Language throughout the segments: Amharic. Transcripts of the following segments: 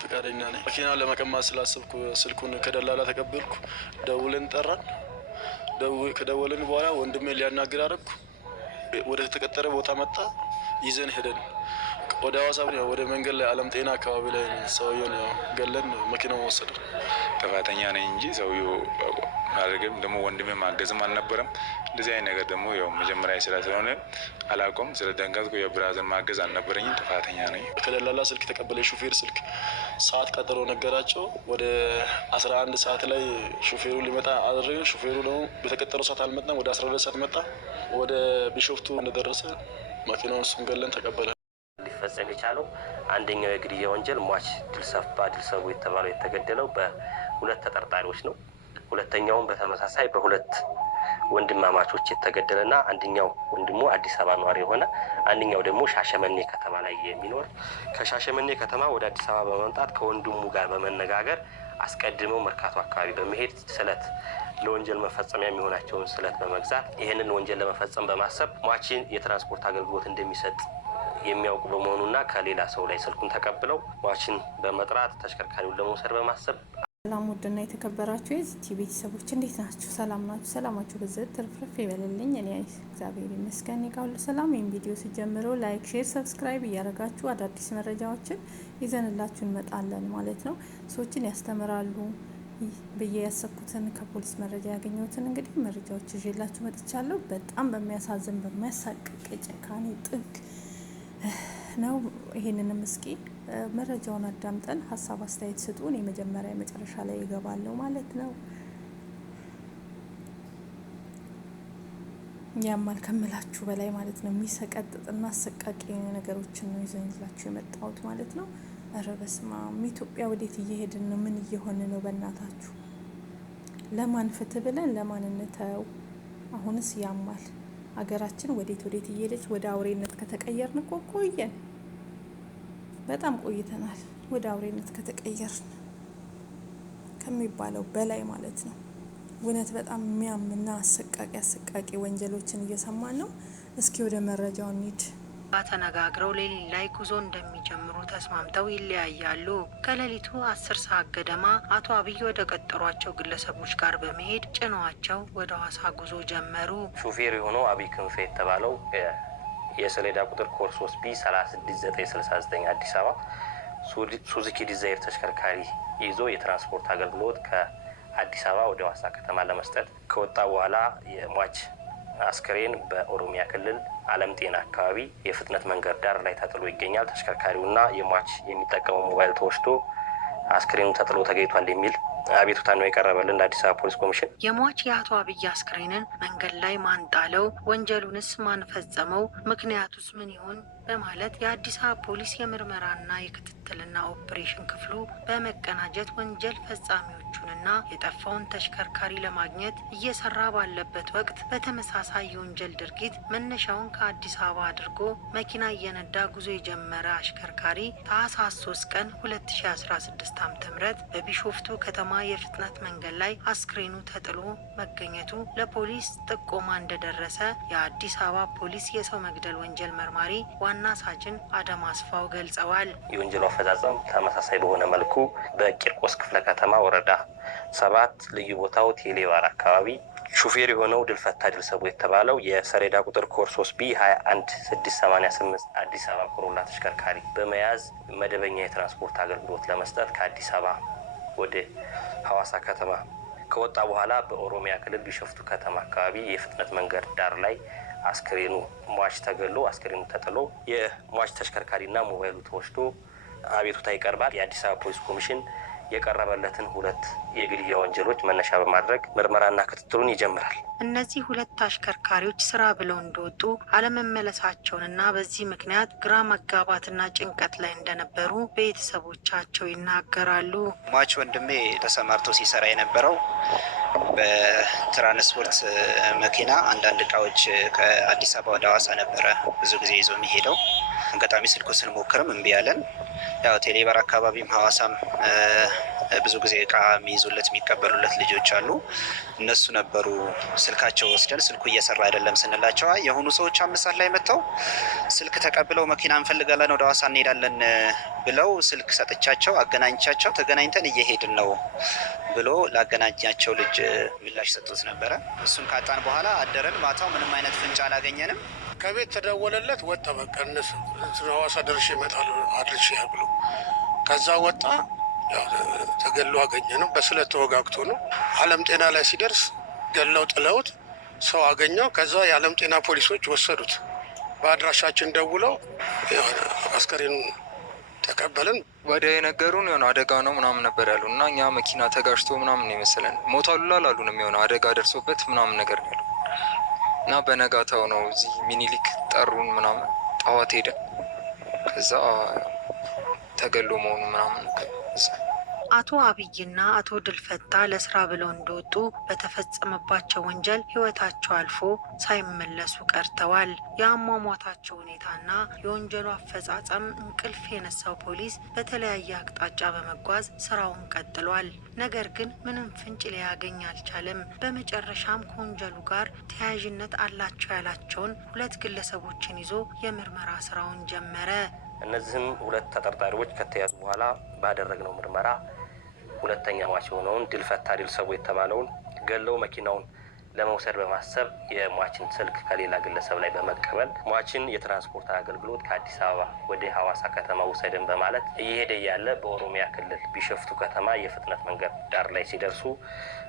ፍቃደኛ ነኝ። መኪና ለመቀማት ስላሰብኩ ስልኩን ከደላላ ተቀበልኩ። ደውለን ጠራን። ከደወልን በኋላ ወንድሜ ሊያናግር አደረኩ። ወደ ተቀጠረ ቦታ መጣ። ይዘን ሄደን ወደ ሐዋሳ ወደ መንገድ ላይ ዓለም ጤና አካባቢ ላይ ሰውየውን ገለን መኪናውን ወሰደን። ጥፋተኛ ነኝ እንጂ ሰውየው ማድረግም ደግሞ ወንድሜ ማገዝም አልነበረም። እንደዚህ አይነት ነገር ደግሞ ያው መጀመሪያ ስራ ስለሆነ አላውቀውም። ስለደንገጥኩ የብራዘር ማገዝ አልነበረኝም። ጥፋተኛ ነኝ። ከደላላ ስልክ ተቀበለ። ሹፌር ስልክ ሰዓት ቀጠሮ ነገራቸው። ወደ 11 ሰዓት ላይ ሹፌሩ ሊመጣ አደረገ። ሹፌሩ ደግሞ በተቀጠረው ሰዓት አልመጣም። ወደ 12 ሰዓት መጣ። ወደ ቢሾፍቱ እንደደረሰ መኪናውን እሱን ገለን ተቀበለ። ሊፈጸም የቻለው አንደኛው የግድያ ወንጀል ሟች ድልሰቡ የተባለው የተገደለው በሁለት ተጠርጣሪዎች ነው። ሁለተኛውም በተመሳሳይ በሁለት ወንድማማቾች የተገደለና አንደኛው ወንድሙ አዲስ አበባ ነዋሪ የሆነ አንደኛው ደግሞ ሻሸመኔ ከተማ ላይ የሚኖር ከሻሸመኔ ከተማ ወደ አዲስ አበባ በመምጣት ከወንድሙ ጋር በመነጋገር አስቀድመው መርካቶ አካባቢ በመሄድ ስለት ለወንጀል መፈጸሚያ የሚሆናቸውን ስለት በመግዛት ይህንን ወንጀል ለመፈጸም በማሰብ ሟችን የትራንስፖርት አገልግሎት እንደሚሰጥ የሚያውቁ በመሆኑና ከሌላ ሰው ላይ ስልኩን ተቀብለው ሟችን በመጥራት ተሽከርካሪውን ለመውሰድ በማሰብ። ሰላም ውድና የተከበራችሁ የዚህ ቤተሰቦች እንዴት ናችሁ? ሰላም ናችሁ? ሰላማችሁ በዘት ትርፍርፍ ይበልልኝ። እኔ እግዚአብሔር ይመስገን ይቃሉ ሰላም። ይህን ቪዲዮ ሲጀምሩ ላይክ፣ ሼር፣ ሰብስክራይብ እያደረጋችሁ አዳዲስ መረጃዎችን ይዘንላችሁ እንመጣለን ማለት ነው። ሰዎችን ያስተምራሉ ብዬ ያሰብኩትን ከፖሊስ መረጃ ያገኘሁትን እንግዲህ መረጃዎች ይዤላችሁ መጥቻለሁ። በጣም በሚያሳዝን በሚያሳቅቅ ጭካኔ ጥግ ነው። ይሄንንም እስኪ መረጃውን አዳምጠን ሀሳብ አስተያየት ስጡን። የመጀመሪያ የመጨረሻ ላይ ይገባለሁ ማለት ነው። ያማል ከምላችሁ በላይ ማለት ነው። የሚሰቀጥጥና አሰቃቂ ነገሮችን ነው ይዘንላችሁ የመጣሁት ማለት ነው። ኧረ በስመ አብ! ኢትዮጵያ ወዴት እየሄድን ነው? ምን እየሆነ ነው? በእናታችሁ ለማን ፍትህ ብለን ለማን እንተው? አሁንስ ያማል። ሀገራችን ወዴት እየሄደች ወደ አውሬነት ከተቀየርን እኮ ቆየን፣ በጣም ቆይተናል። ወደ አውሬነት ከተቀየርን ከሚባለው በላይ ማለት ነው። እውነት በጣም የሚያምና አሰቃቂ ወንጀሎችን እየሰማን ነው። እስኪ ወደ መረጃው እንሂድ። ተነጋግረው ሌሊት ላይ ጉዞ እንደሚጀምሩ ተስማምተው ይለያያሉ። ከሌሊቱ 10 ሰዓት ገደማ አቶ አብይ ወደ ቀጠሯቸው ግለሰቦች ጋር በመሄድ ጭነዋቸው ወደ ሐዋሳ ጉዞ ጀመሩ። ሹፌር የሆነው አብይ ክንፌ የተባለው የሰሌዳ ቁጥር ኮድ 3 ቢ 36969 አዲስ አበባ ሱዙኪ ዲዛይር ተሽከርካሪ ይዞ የትራንስፖርት አገልግሎት ከአዲስ አበባ ወደ ሐዋሳ ከተማ ለመስጠት ከወጣ በኋላ የሟች አስክሬን በኦሮሚያ ክልል ዓለም ጤና አካባቢ የፍጥነት መንገድ ዳር ላይ ተጥሎ ይገኛል። ተሽከርካሪውና የሟች የሚጠቀመው ሞባይል ተወስዶ አስክሬኑ ተጥሎ ተገኝቷል የሚል አቤቱታ ነው የቀረበልን ለአዲስ አበባ ፖሊስ ኮሚሽን። የሟች የአቶ አብይ አስክሬንን መንገድ ላይ ማን ጣለው? ወንጀሉንስ ማን ፈጸመው? ምክንያቱስ ምን ይሆን? በማለት የአዲስ አበባ ፖሊስ የምርመራና የክትትልና ኦፕሬሽን ክፍሉ በመቀናጀት ወንጀል ፈጻሚዎቹንና የጠፋውን ተሽከርካሪ ለማግኘት እየሰራ ባለበት ወቅት በተመሳሳይ የወንጀል ድርጊት መነሻውን ከአዲስ አበባ አድርጎ መኪና እየነዳ ጉዞ የጀመረ አሽከርካሪ ታህሳስ 3 ቀን 2016 ዓ.ም በቢሾፍቱ ከተማ የፍጥነት መንገድ ላይ አስክሬኑ ተጥሎ መገኘቱ ለፖሊስ ጥቆማ እንደደረሰ የአዲስ አበባ ፖሊስ የሰው መግደል ወንጀል መርማሪ ዋና ሳጅን አደም አስፋው ገልጸዋል። የወንጀሉ አፈጻጸም ተመሳሳይ በሆነ መልኩ በቂርቆስ ክፍለ ከተማ ወረዳ 7 ልዩ ቦታው ቴሌባር አካባቢ ሹፌር የሆነው ድልፈታ ድልሰቡ የተባለው የሰሌዳ ቁጥር ኮድ 3 ቢ 21688 አዲስ አበባ ኮሮላ ተሽከርካሪ በመያዝ መደበኛ የትራንስፖርት አገልግሎት ለመስጠት ከአዲስ አበባ ወደ ሐዋሳ ከተማ ከወጣ በኋላ በኦሮሚያ ክልል ቢሾፍቱ ከተማ አካባቢ የፍጥነት መንገድ ዳር ላይ አስክሬኑ ሟች ተገሎ አስክሬኑ ተጥሎ የሟች ተሽከርካሪና ሞባይሉ ተወስዶ አቤቱታ ይቀርባል። የአዲስ አበባ ፖሊስ ኮሚሽን የቀረበለትን 2 የግድያ ወንጀሎች መነሻ በማድረግ ምርመራና ክትትሉን ይጀምራል። እነዚህ 2 አሽከርካሪዎች ስራ ብለው እንደወጡ አለመመለሳቸውንና በዚህ ምክንያት ግራ መጋባትና ጭንቀት ላይ እንደነበሩ ቤተሰቦቻቸው ይናገራሉ። ሟች ወንድሜ ተሰማርቶ ሲሰራ የነበረው በትራንስፖርት መኪና አንዳንድ እቃዎች ከአዲስ አበባ ወደ ሐዋሳ ነበረ ብዙ ጊዜ ይዞ የሚሄደው። አጋጣሚ ስልኩ ስንሞክርም እምቢ ያለን። ያው ቴሌበር አካባቢም ሐዋሳም ብዙ ጊዜ እቃ የሚይዙለት የሚቀበሉለት ልጆች አሉ። እነሱ ነበሩ ስልካቸው ወስደን ስልኩ እየሰራ አይደለም ስንላቸው የሆኑ ሰዎች 5 ሰዓት ላይ መጥተው ስልክ ተቀብለው መኪና እንፈልጋለን ወደ ሐዋሳ እንሄዳለን ብለው ስልክ ሰጥቻቸው አገናኝቻቸው ተገናኝተን እየሄድን ነው ብሎ ላገናኛቸው ልጅ ምላሽ ሰጡት ነበረ። እሱን ካጣን በኋላ አደረን። ማታው ምንም አይነት ፍንጭ አላገኘንም። ከቤት ተደወለለት ወጣ። በቃ እነሱ ሐዋሳ ደርሼ እመጣለሁ አድርሼ ብሎ ከዛ ወጣ። ተገሎ አገኘ ነው። በስለት ተወጋግቶ ነው። ዓለም ጤና ላይ ሲደርስ ገለው ጥለውት ሰው አገኘው። ከዛ የዓለም ጤና ፖሊሶች ወሰዱት። በአድራሻችን ደውለው አስከሬኑን ተቀበልን። ወዲያ የነገሩን የሆነ አደጋ ነው ምናምን ነበር ያሉ እና እኛ መኪና ተጋጭቶ ምናምን የመሰለን ሞቷል አላሉንም። የሆነ አደጋ ደርሶበት ምናምን ነገር ያሉ እና በነጋታው ነው እዚህ ሚኒሊክ ጠሩን ምናምን ጠዋት ሄደን ከዛ ተገሎ መሆኑ ምናምን አቶ አብይና አቶ ድልፈታ ለስራ ብለው እንደወጡ በተፈጸመባቸው ወንጀል ህይወታቸው አልፎ ሳይመለሱ ቀርተዋል። የአሟሟታቸው ሁኔታና የወንጀሉ አፈጻጸም እንቅልፍ የነሳው ፖሊስ በተለያየ አቅጣጫ በመጓዝ ስራውን ቀጥሏል። ነገር ግን ምንም ፍንጭ ሊያገኝ አልቻለም። በመጨረሻም ከወንጀሉ ጋር ተያያዥነት አላቸው ያላቸውን 2 ግለሰቦችን ይዞ የምርመራ ስራውን ጀመረ። እነዚህም 2 ተጠርጣሪዎች ከተያዙ በኋላ ባደረግነው ምርመራ ሁለተኛ ሟች የሆነውን ድልፈታ ድልሰቦ የተባለውን ገለው መኪናውን ለመውሰድ በማሰብ የሟችን ስልክ ከሌላ ግለሰብ ላይ በመቀበል ሟችን የትራንስፖርት አገልግሎት ከአዲስ አበባ ወደ ሐዋሳ ከተማ ውሰድን በማለት እየሄደ ያለ በኦሮሚያ ክልል ቢሸፍቱ ከተማ የፍጥነት መንገድ ዳር ላይ ሲደርሱ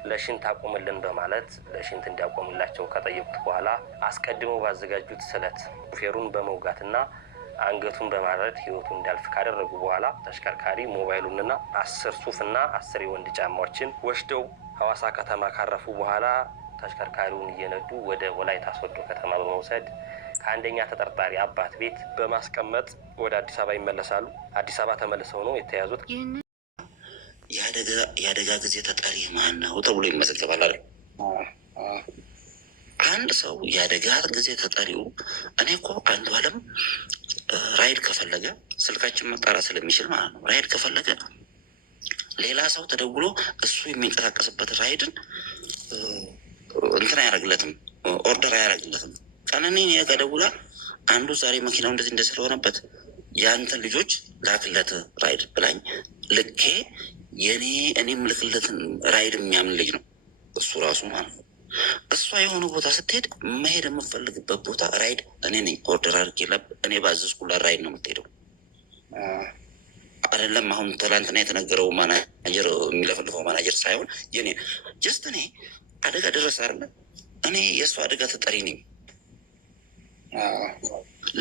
ለሽንት አቆምልን በማለት ለሽንት እንዲያቆምላቸው ከጠየቁት በኋላ አስቀድመው ባዘጋጁት ስለት ሹፌሩን በመውጋትና አንገቱን በማረድ ህይወቱ እንዲያልፍ ካደረጉ በኋላ ተሽከርካሪ ሞባይሉንና 10 ሱፍና 10 የወንድ ጫማዎችን ወስደው ሐዋሳ ከተማ ካረፉ በኋላ ተሽከርካሪውን እየነዱ ወደ ወላይታ ሶዶ ከተማ በመውሰድ ከአንደኛ ተጠርጣሪ አባት ቤት በማስቀመጥ ወደ አዲስ አበባ ይመለሳሉ። አዲስ አበባ ተመልሰው ነው የተያዙት። የአደጋ ጊዜ ተጠሪ ማን ነው ተብሎ ይመዘገባል አይደል? አንድ ሰው የአደጋ ጊዜ ተጠሪው እኔ እኮ አንዱ አለም ራይድ ከፈለገ ስልካችን መጣራት ስለሚችል ማለት ነው። ራይድ ከፈለገ ሌላ ሰው ተደውሎ እሱ የሚንቀሳቀስበት ራይድን እንትን አያደርግለትም፣ ኦርደር አያደርግለትም። ቀነኔ ከደውላ አንዱ ዛሬ መኪናው እንደዚህ ስለሆነበት የአንተን ልጆች ላክለት ራይድ ብላኝ ልኬ እኔም ልክለትን ራይድ የሚያምን ልጅ ነው እሱ ራሱ ማለት ነው። እሷ የሆነ ቦታ ስትሄድ መሄድ የምፈልግበት ቦታ ራይድ እኔ ነኝ ኦርደር አድርጌ እኔ ባዘዝኩላት ራይድ ነው የምትሄደው አይደለም። አሁን ትላንትና የተነገረው ማናጀር የሚለፈልፈው ማናጀር ሳይሆን የኔ ጀስት እኔ አደጋ ደረሰ አይደለ እኔ የእሷ አደጋ ተጠሪ ነኝ።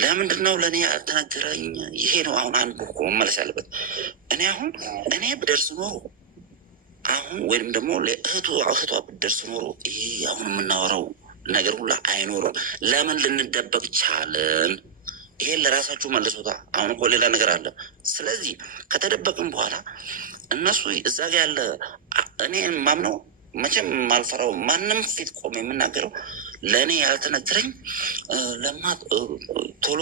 ለምንድን ነው ለእኔ ያልተነገረኝ? ይሄ ነው አሁን አንዱ እኮ መመለስ ያለበት። እኔ ብደርስ ኖሮ አሁን ወይም ደግሞ እህቷ ብደርስ ኖሮ ይሄ አሁን የምናወራው ነገር ሁላ አይኖርም። ለምን ልንደበቅ ቻለን? ይሄን ለራሳችሁ መልሶታ። አሁን እኮ ሌላ ነገር አለ። ስለዚህ ከተደበቅም በኋላ እነሱ እዛ ጋ ያለ እኔ ማምነው መቼም ማልፈራው ማንም ፊት ቆም የምናገረው ለእኔ ያልተነገረኝ ለማ ቶሎ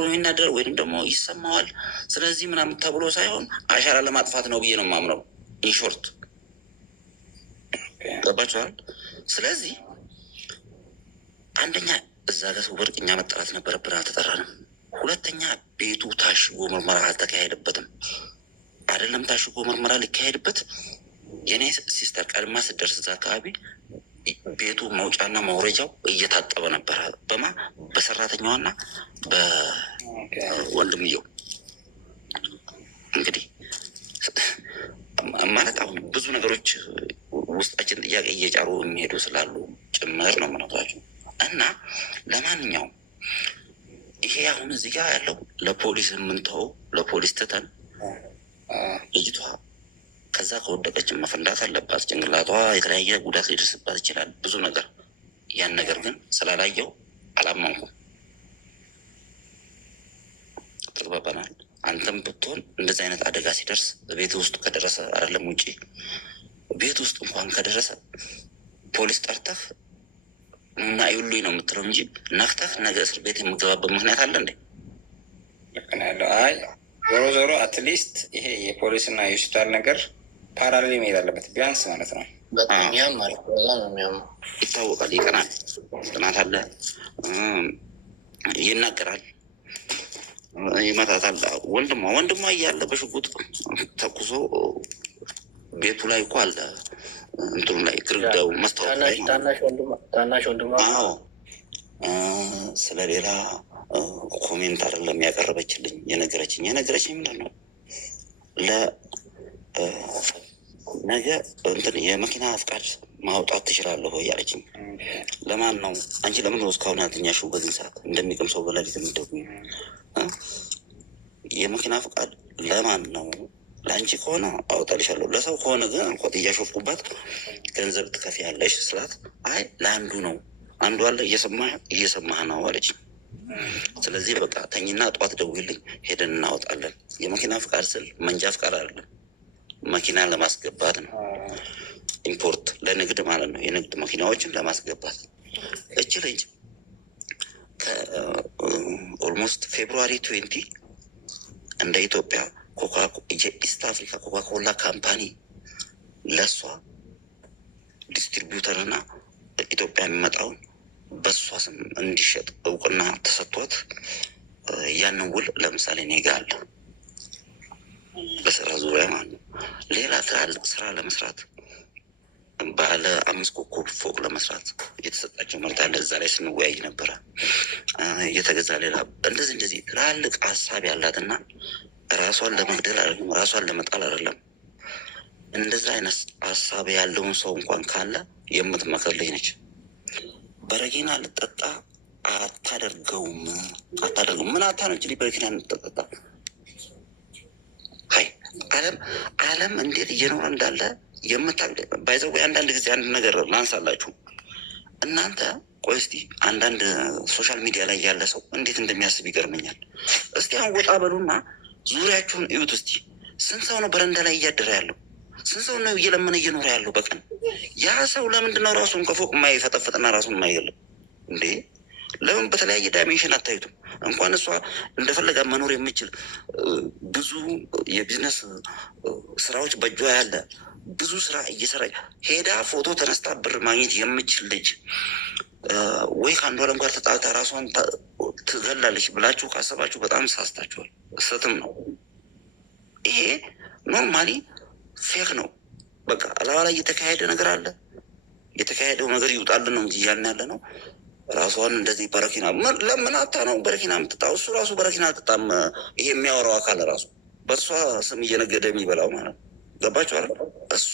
የሚናደር ወይም ደግሞ ይሰማዋል ስለዚህ ምናምን ተብሎ ሳይሆን አሻራ ለማጥፋት ነው ብዬ ነው ማምነው። ኢንሾርት ገባችኋል? ስለዚህ አንደኛ እዛ ጋር ሰው ወርቅኛ መጠራት ነበረብን፣ አልተጠራንም። ሁለተኛ ቤቱ ታሽጎ ምርመራ አልተካሄደበትም። አይደለም ታሽጎ ምርመራ ሊካሄድበት የኔ ሲስተር ቀድማ ስደርስ እዛ አካባቢ ቤቱ መውጫና መውረጃው እየታጠበ ነበረ። በሰራተኛዋና በወንድምየው እንግዲህ ማለት አሁን ብዙ ነገሮች ውስጣችን ጥያቄ እየጫሩ የሚሄዱ ስላሉ ጭምር ነው የምነግራቸው። እና ለማንኛውም ይሄ አሁን እዚህ ጋር ያለው ለፖሊስ የምንተው ለፖሊስ ትተን ልጅቷ ከዛ ከወደቀች መፈንዳት አለባት። ጭንቅላቷ የተለያየ ጉዳት ሊደርስባት ይችላል፣ ብዙ ነገር። ያን ነገር ግን ስላላየው አላመንኩም። ተግባባናል። አንተም ብትሆን እንደዚህ አይነት አደጋ ሲደርስ ቤት ውስጥ ከደረሰ አይደለም ውጭ ቤት ውስጥ እንኳን ከደረሰ ፖሊስ ጠርተህ እና ይሉኝ ነው የምትለው እንጂ ነክተህ ነገ እስር ቤት የምገባበት ምክንያት አለ እንዴ? ልክ ነው ያለው። አይ ዞሮ ዞሮ አትሊስት ይሄ የፖሊስና የሆስፒታል ነገር ፓራሌል መሄድ አለበት ቢያንስ ማለት ነው። በጣም ያማል፣ በጣም የሚያም ይታወቃል። ይቀናል፣ ጥናት አለ፣ ይናገራል፣ ይመታታል። ወንድሟ እያለ በሽጉጥ ተኩሶ ቤቱ ላይ እኮ አለ እንትኑ ላይ ግርግዳው መስታወት ላይ ታናሽ ወንድሟ ስለሌላ ኮሜንት አይደለም ያቀረበችልኝ። የነገረችኝ ምንድን ነው ነገ እንትን የመኪና ፍቃድ ማውጣት ትችላለህ ወይ ያለችኝ። ለማን ነው አንቺ ለምን ነው እስካሁን ያልተኛሽው? በዚህ ሰዓት እንደሚቅም ሰው በሌሊት የሚደውይ የመኪና ፍቃድ ለማን ነው? ለአንቺ ከሆነ አውጣልሻለሁ፣ ለሰው ከሆነ ግን አልኳት እያሾፍኩባት ገንዘብ ትከፍያለሽ ስላት፣ አይ ለአንዱ ነው፣ አንዱ አለ እየሰማህ ነው አለችኝ። ስለዚህ በቃ ተኝና ጠዋት ደውልኝ ሄደን እናወጣለን። የመኪና ፍቃድ ስል መንጃ ፍቃድ አይደለም፣ መኪና ለማስገባት ነው። ኢምፖርት ለንግድ ማለት ነው። የንግድ መኪናዎችን ለማስገባት እች ልጅ ከኦልሞስት ፌብሩዋሪ 20 እንደ ኢትዮጵያ የኢስት አፍሪካ ኮካኮላ ካምፓኒ ለእሷ ዲስትሪቢዩተርና ኢትዮጵያ የሚመጣውን በእሷ ስም እንዲሸጥ እውቅና ተሰጥቶት ያንን ውል ለምሳሌ ኔጋ አለ በስራ ዙሪያ ማለት ነው። ሌላ ትላልቅ ስራ ለመስራት ባለ 5 ኮከብ ፎቅ ለመስራት የተሰጣቸው መሬት አለ። እዛ ላይ ስንወያይ ነበረ። እየተገዛ ሌላ እንደዚህ ትላልቅ ሀሳብ ያላትና ራሷን ለመግደል አይደለም፣ ራሷን ለመጣል አይደለም። እንደዛ አይነት ሀሳብ ያለውን ሰው እንኳን ካለ የምትመክር ልጅ ነች። በረኪና ልጠጣ አታደርገውም። ምን አታ ነው እንጂ በረኪና ልጠጣ? ሀይ ዓለም እንዴት እየኖረ እንዳለ ባይዘው። አንዳንድ ጊዜ አንድ ነገር ላንሳላችሁ እናንተ። ቆይ እስቲ አንዳንድ ሶሻል ሚዲያ ላይ ያለ ሰው እንዴት እንደሚያስብ ይገርመኛል። እስቲ አሁን ወጣ በሉና ዙሪያችሁን እዩት እስቲ። ስንት ሰው ነው በረንዳ ላይ እያደረ ያለው? ስንት ሰው ነው እየለመነ እየኖረ ያለው በቀን? ያ ሰው ለምንድነው ራሱን ከፎቅ የማይፈጠፍጥና ራሱን የማይገለም እንዴ? ለምን በተለያየ ዳይሜንሽን አታዩትም? እንኳን እሷ እንደፈለጋ መኖር የምችል ብዙ የቢዝነስ ስራዎች በእጇ ያለ ብዙ ስራ እየሰራ ሄዳ ፎቶ ተነስታ ብር ማግኘት የምችል ልጅ ወይ ከአንዱ ዓለም ጋር ተጣልታ ራሷን ትገላለች ብላችሁ ካሰባችሁ በጣም ሳስታችኋል። ስትም ነው ይሄ። ኖርማሊ ፌክ ነው። በቃ አላዋ ላይ እየተካሄደ ነገር አለ። የተካሄደው ነገር ይውጣልን ነው እንጂ እያልን ያለ ነው። ራሷን እንደዚህ በረኪና ለምን አታ ነው በረኪና የምትጣው? እሱ ራሱ በረኪና አልጠጣም። ይሄ የሚያወራው አካል ራሱ በእሷ ስም እየነገደ የሚበላው ማለት ነው። ገባችሁ አይደል? እሷ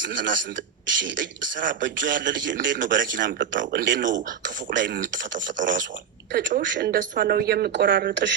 ስንትና ስንት ሺህ ስራ በእጇ ያለ ልጅ እንዴት ነው በረኪና የምትጠጣው? እንዴት ነው ከፎቅ ላይ የምትፈጠፈጠው? ራሷን ከጮሽ እንደሷ ነው የምቆራርጥሽ